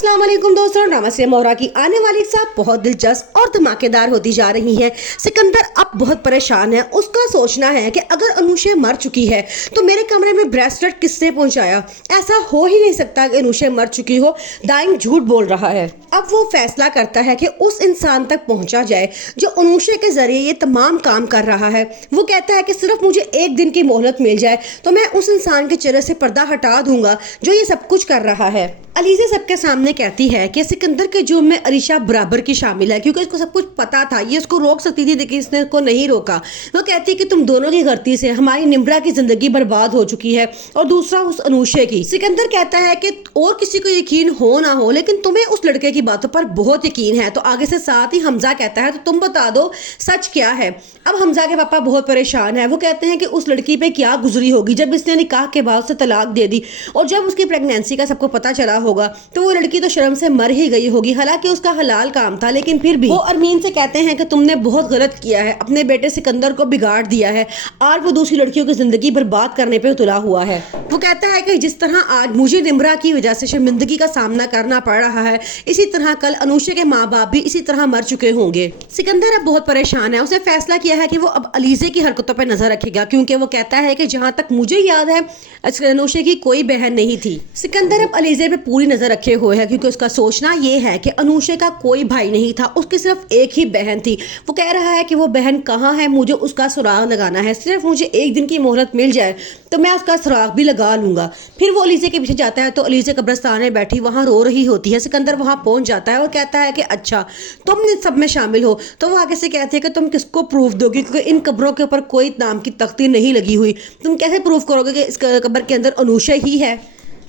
अस्सलाम वालेकुम दोस्तों, ड्रामा से मोहरा की आने वाली साहब बहुत दिलचस्प और धमाकेदार होती जा रही है। सिकंदर अब बहुत परेशान है। उसका सोचना है कि अगर अनुषा मर चुकी है तो मेरे कमरे में ब्रेसलेट किसने पहुंचाया। ऐसा हो ही नहीं सकता कि अनुषा मर चुकी हो। दाइम झूठ बोल रहा है। अब वो फैसला करता है कि उस इंसान तक पहुंचा जाए जो अनुषा के जरिए ये तमाम काम कर रहा है। वो कहता है कि सिर्फ मुझे एक दिन की मोहलत मिल जाए तो मैं उस इंसान के चेहरे से पर्दा हटा दूंगा जो ये सब कुछ कर रहा है। अलीज़ा सबके सामने कहती है कि सिकंदर के जुर्म में अरीशा बराबर की शामिल है, क्योंकि इसको सब कुछ पता था। ये उसको रोक सकती थी लेकिन इसने उसको नहीं रोका। वो कहती है कि तुम दोनों की गलती से हमारी निम्रा की जिंदगी बर्बाद हो चुकी है और दूसरा उस अनुषा की। सिकंदर कहता है कि और किसी को यकीन हो ना हो लेकिन तुम्हें उस लड़के की बातों पर बहुत यकीन है। तो आगे से साथ ही हमजा कहता है तो तुम बता दो सच क्या है। अब हमजा के पापा बहुत परेशान है। वो कहते हैं कि उस लड़की पे क्या गुजरी होगी जब इसने निकाह के बाद से तलाक दे दी और जब उसकी प्रेगनेंसी का सबको पता चला होगा तो वो लड़की तो शर्म से मर ही गई होगी। हालांकि उसका हलाल काम था लेकिन फिर भी वो अरमीन से कहते हैं कि तुमने बहुत गलत किया है, अपने बेटे सिकंदर को बिगाड़ दिया है और वो दूसरी लड़कियों की जिंदगी बर्बाद करने पे तुला हुआ है। वो कहता है कि जिस तरह आज मुझे निम्रा की वजह से शर्मिंदगी का सामना करना पड़ रहा है, इसी तरह कल अनुषा के माँ बाप भी इसी तरह मर चुके होंगे। सिकंदर अब बहुत परेशान है। उसने फैसला किया है कि वो अब अलीज़ा की हरकतों पर नजर रखेगा, क्योंकि वो कहता है कि जहां तक मुझे याद है अनुषा की कोई बहन नहीं थी। सिकंदर अब अलीज़ा पे पूरी नजर रखे हुए है, क्योंकि उसका सोचना ये है कि अनुषा का कोई भाई नहीं था, उसकी सिर्फ एक ही बहन थी। वो कह रहा है कि वो बहन कहाँ है, मुझे उसका सुराग लगाना है। सिर्फ मुझे एक दिन की मोहलत मिल जाए तो मैं उसका सुराग भी लगा लूंगा। फिर वो अलीज़ा के पीछे जाता है तो अलीज़ा कब्रिस्तान में बैठी वहाँ रो रही होती है। सिकंदर वहाँ पहुँच जाता है और कहता है कि अच्छा तुम सब में शामिल हो। तो वो आगे से कहती है कि तुम किसको प्रूफ दोगी, क्योंकि इन कब्रों के ऊपर कोई नाम की तख्ती नहीं लगी हुई। तुम कैसे प्रूफ करोगे कि इस कब्र के अंदर अनुषा ही है।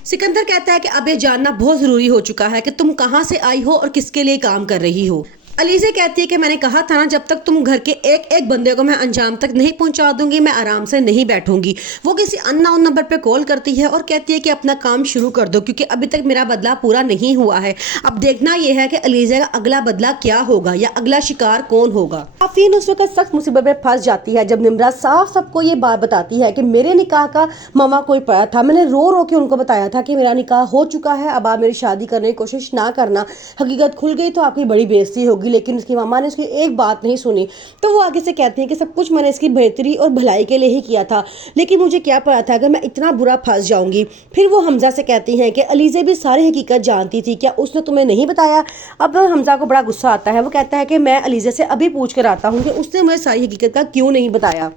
सिकंदर कहता है कि अब ये जानना बहुत ज़रूरी हो चुका है कि तुम कहाँ से आई हो और किसके लिए काम कर रही हो। अलीज़ा कहती है कि मैंने कहा था ना, जब तक तुम घर के एक एक बंदे को मैं अंजाम तक नहीं पहुंचा दूंगी मैं आराम से नहीं बैठूंगी। वो किसी अननोन नंबर पे कॉल करती है और कहती है कि अपना काम शुरू कर दो, क्योंकि अभी तक मेरा बदला पूरा नहीं हुआ है। अब देखना यह है कि अलीज़ा का अगला बदला क्या होगा या अगला शिकार कौन होगा। आफरीन उस वक्त सख्त मुसीबत में फंस जाती है जब निम्रा साफ सबको ये बात बताती है कि मेरे निकाह का मामा कोई पड़ा था। मैंने रो रो के उनको बताया था कि मेरा निकाह हो चुका है, अब आप मेरी शादी करने की कोशिश ना करना। हकीकत खुल गई तो आपकी बड़ी बेइज्जती होगी। लेकिन उसकी मामा ने उसकी एक बात नहीं सुनी। तो वो आगे से कहती है कि सब कुछ मैंने इसकी बेहतरी और भलाई के लिए ही किया था, लेकिन मुझे क्या पता था कि मैं इतना बुरा फंस जाऊंगी। फिर वो हमजा से कहती हैं कि अलीज़ा भी सारी हकीकत जानती थी, क्या उसने तुम्हें नहीं बताया। अब हमजा को बड़ा गुस्सा आता है। वो कहता है कि मैं अलीज़ा से अभी पूछ कर आता हूँ कि उसने मुझे सारी हकीकत का क्यों नहीं बताया।